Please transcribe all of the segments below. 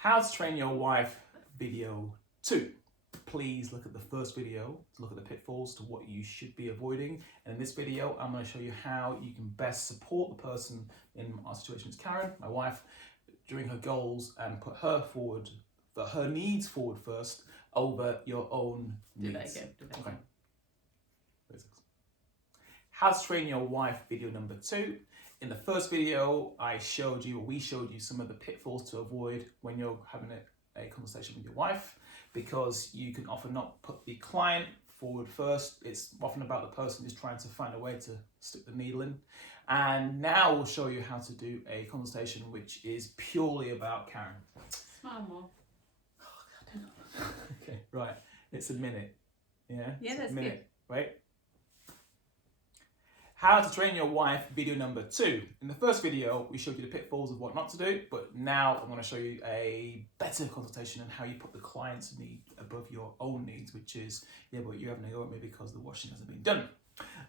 How to train your wife video 2. Please look at the first video to look at the pitfalls to what you should be avoiding. And in this video, I'm going to show you how you can best support the person in our situation. It's Karen, my wife, during her goals and put her forward, her needs forward first over your own needs. Do that again. Okay. How to train your wife video number 2. In the first video, we showed you some of the pitfalls to avoid when you're having a conversation with your wife, because you can often not put the client forward first. It's often about the person who's trying to find a way to stick the needle in. And now we'll show you how to do a consultation which is purely about Karen. Smile more. Okay, right. It's a minute. Yeah? Yeah, it's that's a minute. good. Right? How to train your wife video number 2. In the first video, we showed you the pitfalls of what not to do, but now I'm going to show you a better consultation on how you put the client's need above your own needs, which is, yeah, but you're having a go at me because the washing hasn't been done.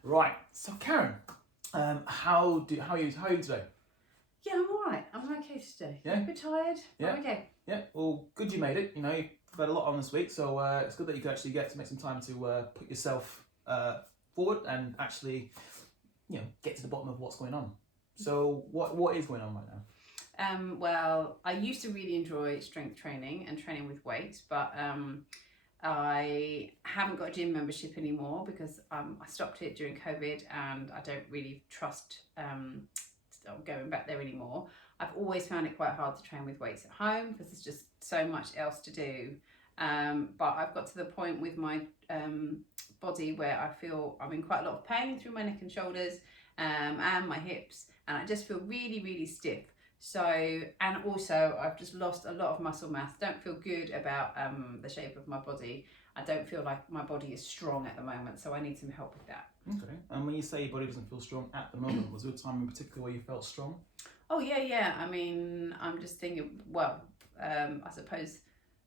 Right, so Karen, how are you today? Yeah, I'm all right. I'm okay today. Yeah? A bit tired. Yeah? I'm okay. Yeah, well, good you made it. You know, you've had a lot on this week, so it's good that you could actually get to make some time to put yourself forward and actually, get to the bottom of what's going on. So what is going on right now? Well, I used to really enjoy strength training and training with weights, but I haven't got a gym membership anymore because I stopped it during COVID, and I don't really trust going back there anymore. I've always found it quite hard to train with weights at home because there's just so much else to do. But I've got to the point with my body where I feel I'm in quite a lot of pain through my neck and shoulders and my hips, and I just feel really, really stiff. So, and also I've just lost a lot of muscle mass. Don't feel good about the shape of my body. I don't feel like my body is strong at the moment, so I need some help with that. Okay. And when you say your body doesn't feel strong at the moment, was there a time in particular where you felt strong? Oh yeah. I mean, I'm just thinking, well, I suppose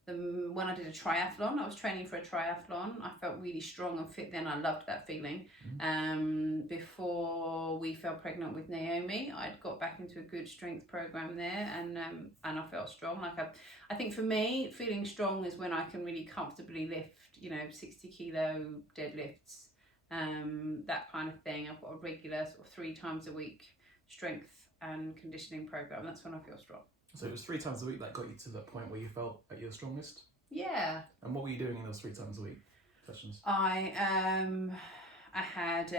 when I did a triathlon, I was training for a triathlon. I felt really strong and fit then. I loved that feeling. Before we fell pregnant with Naomi, I'd got back into a good strength program there, and I felt strong. I think for me, feeling strong is when I can really comfortably lift, 60 kilo deadlifts, that kind of thing. I've got a regular sort of 3 times a week strength and conditioning program. That's when I feel strong. So it was 3 times a week that got you to that point where you felt at your strongest? Yeah. And what were you doing in those 3 times a week sessions? I had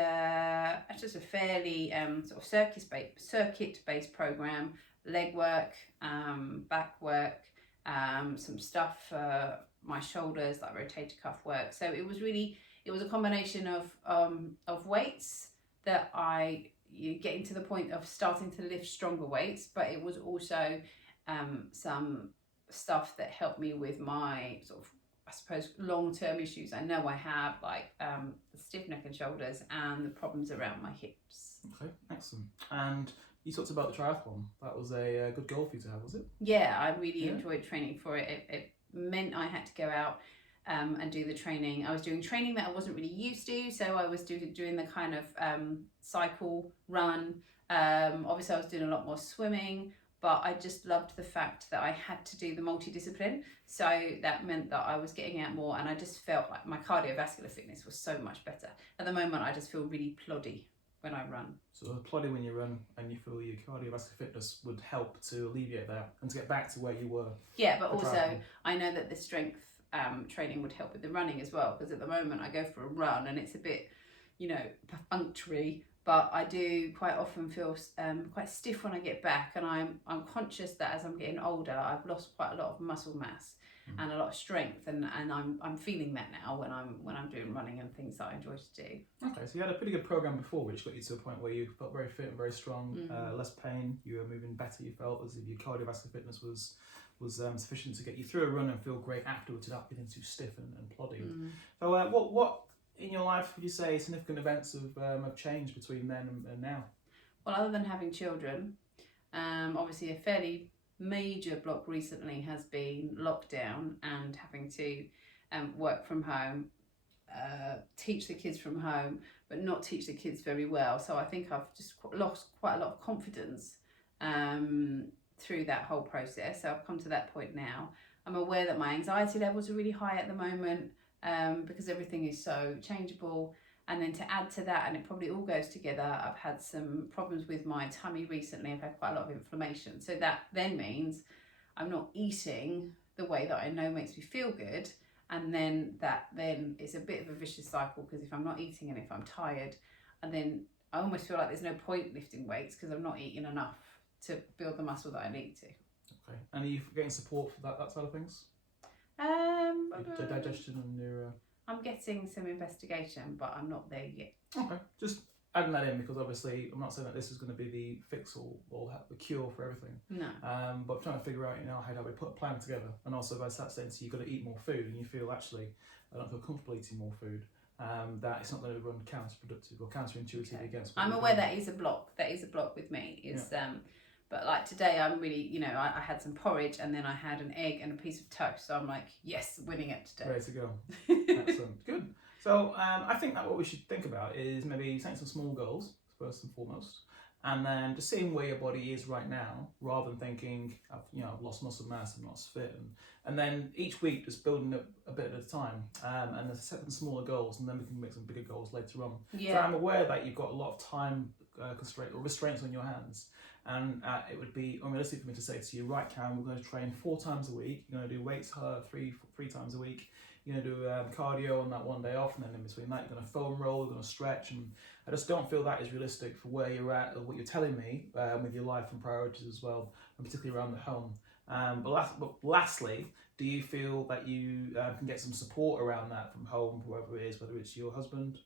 just a fairly sort of circuit-based program, leg work, back work, some stuff for my shoulders, like rotator cuff work. So it was a combination of weights that you getting to the point of starting to lift stronger weights, but it was also some stuff that helped me with my sort of, I suppose, long-term issues I know I have, like the stiff neck and shoulders and the problems around my hips. Okay, excellent. And you talked about the triathlon. That was a good goal for you to have, was it? Yeah, I really enjoyed training for it. It meant I had to go out and do the training. I was doing training that I wasn't really used to, so I was doing the kind of cycle, run. Obviously I was doing a lot more swimming, but I just loved the fact that I had to do the multidiscipline. So that meant that I was getting out more, and I just felt like my cardiovascular fitness was so much better. At the moment, I just feel really ploddy when I run. So ploddy when you run, and you feel your cardiovascular fitness would help to alleviate that and to get back to where you were. Yeah, but also I know that the strength training would help with the running as well, because at the moment I go for a run and it's a bit, perfunctory, but I do quite often feel quite stiff when I get back, and I'm conscious that as I'm getting older, I've lost quite a lot of muscle mass and a lot of strength, and I'm feeling that now when I'm doing running and things that I enjoy to do. Okay, so you had a pretty good program before, which got you to a point where you felt very fit and very strong, less pain, you were moving better, you felt as if your cardiovascular fitness was sufficient to get you through a run and feel great afterwards without feeling too stiff and ploddy. So what in your life would you say significant events have changed between then and now? Well, other than having children, obviously a fairly major block recently has been lockdown and having to work from home, teach the kids from home, but not teach the kids very well. So I think I've just lost quite a lot of confidence through that whole process. So I've come to that point now. I'm aware that my anxiety levels are really high at the moment, because everything is so changeable. And then to add to that, and it probably all goes together, I've had some problems with my tummy recently. I've had quite a lot of inflammation. So that then means I'm not eating the way that I know makes me feel good. And then it's a bit of a vicious cycle, because if I'm not eating and if I'm tired, and then I almost feel like there's no point lifting weights because I'm not eating enough to build the muscle that I need to. Okay. And are you getting support for that side of things? Your digestion and your... I'm getting some investigation, but I'm not there yet. Okay. Just adding that in, because obviously I'm not saying that this is going to be the fix or the cure for everything. No. But I'm trying to figure out, how do we put a plan together? And also, if I start saying to you, you've got to eat more food, and you feel actually, I don't feel comfortable eating more food, that it's not going to run counterproductive or counterintuitive against. I'm aware that is a block. That is a block with me. But like today, I'm really, I had some porridge and then I had an egg and a piece of toast. So I'm like, yes, winning it today. Ready to go. Excellent. Good. So I think that what we should think about is maybe setting some small goals, first and foremost, and then just seeing where your body is right now, rather than thinking, I've lost muscle mass, I'm not fit, and then each week just building up a bit at a time, and then set them smaller goals, and then we can make some bigger goals later on. Yeah. So I'm aware that you've got a lot of time restraints on your hands, and it would be unrealistic for me to say to you, right, Karen, we're going to train 4 times a week, you're going to do weights three times a week, you're going to do cardio on that one day off, and then in between that you're going to foam roll, you're going to stretch, and I just don't feel that is realistic for where you're at or what you're telling me with your life and priorities as well, and particularly around the home. But lastly, do you feel that you can get some support around that from home, whoever it is, whether it's your husband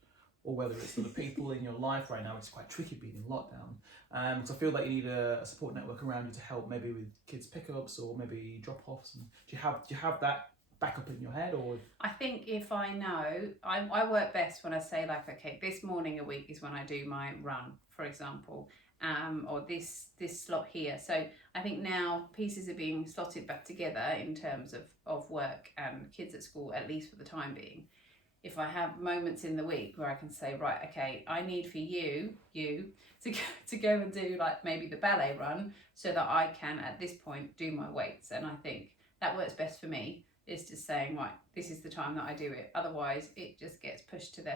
or whether it's other people in your life right now? It's quite tricky being in lockdown. So I feel that you need a support network around you to help, maybe with kids pickups or maybe drop-offs. And do you have that backup in your head? Or I think if I know, I work best when I say like, okay, this morning a week is when I do my run, for example, or this slot here. So I think now pieces are being slotted back together in terms of work and kids at school, at least for the time being. If I have moments in the week where I can say, right, okay, I need for you to go and do like maybe the ballet run, so that I can at this point do my weights. And I think that works best for me, is just saying, right, this is the time that I do it. Otherwise, it just gets pushed to the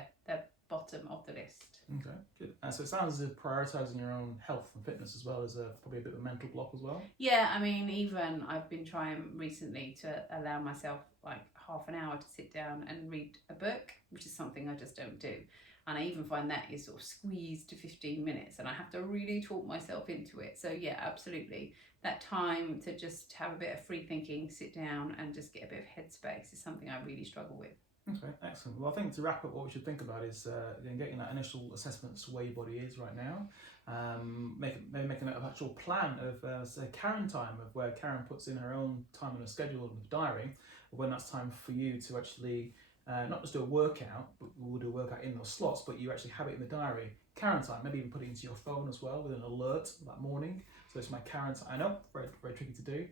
bottom of the list. Okay, good. So it sounds as if prioritising your own health and fitness as well is probably a bit of a mental block as well. Yeah, I mean, even I've been trying recently to allow myself like half an hour to sit down and read a book, which is something I just don't do. And I even find that is sort of squeezed to 15 minutes and I have to really talk myself into it. So yeah, absolutely. That time to just have a bit of free thinking, sit down and just get a bit of headspace is something I really struggle with. Okay, excellent. Well, I think to wrap up, what we should think about is getting that initial assessment as to where your body is right now. Maybe making an actual plan of, say, Karen time, of where Karen puts in her own time in her schedule and diary, of when that's time for you to actually not just do a workout, but we'll do a workout in those slots, but you actually have it in the diary. Karen time, maybe even put it into your phone as well with an alert that morning. So it's my Karen time. I know, very, very tricky to do.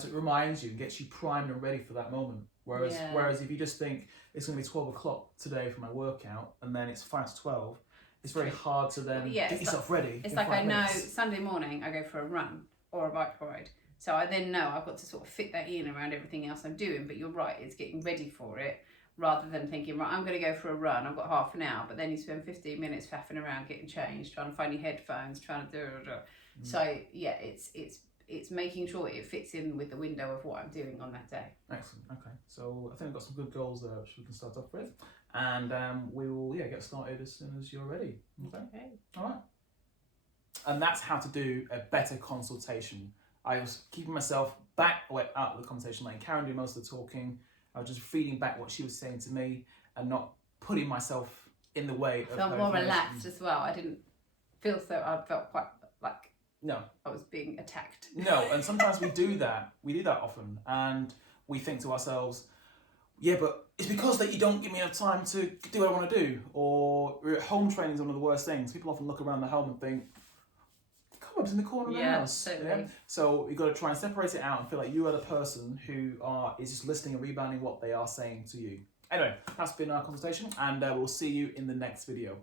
So it reminds you and gets you primed and ready for that moment. Whereas if you just think it's going to be 12 o'clock today for my workout and then it's 5 to 12, it's very hard to then get yourself ready. It's like I know Sunday morning I go for a run or a bike ride. So I then know I've got to sort of fit that in around everything else I'm doing. But you're right, it's getting ready for it rather than thinking, right, I'm going to go for a run. I've got half an hour. But then you spend 15 minutes faffing around, getting changed, trying to find your headphones, trying to do it. So yeah, it's making sure it fits in with the window of what I'm doing on that day. Excellent. Okay, so I think we've got some good goals there which we can start off with, and we will get started as soon as you're ready. Okay. All right. And that's how to do a better consultation. I was keeping myself back out of the conversation, letting Karen do most of the talking. I was just feeding back what she was saying to me and not putting myself in the way. I felt more relaxed as well. I didn't feel so. I felt quite like I was being attacked. No, and sometimes we do that. We do that often, and we think to ourselves, yeah, but it's because that you don't give me enough time to do what I want to do. Or home training is one of the worst things. People often look around the home and think, come up in the corner of the house. Totally. Yeah? So you've got to try and separate it out and feel like you are the person who is just listening and rebounding what they are saying to you. Anyway, that's been our conversation, and we'll see you in the next video.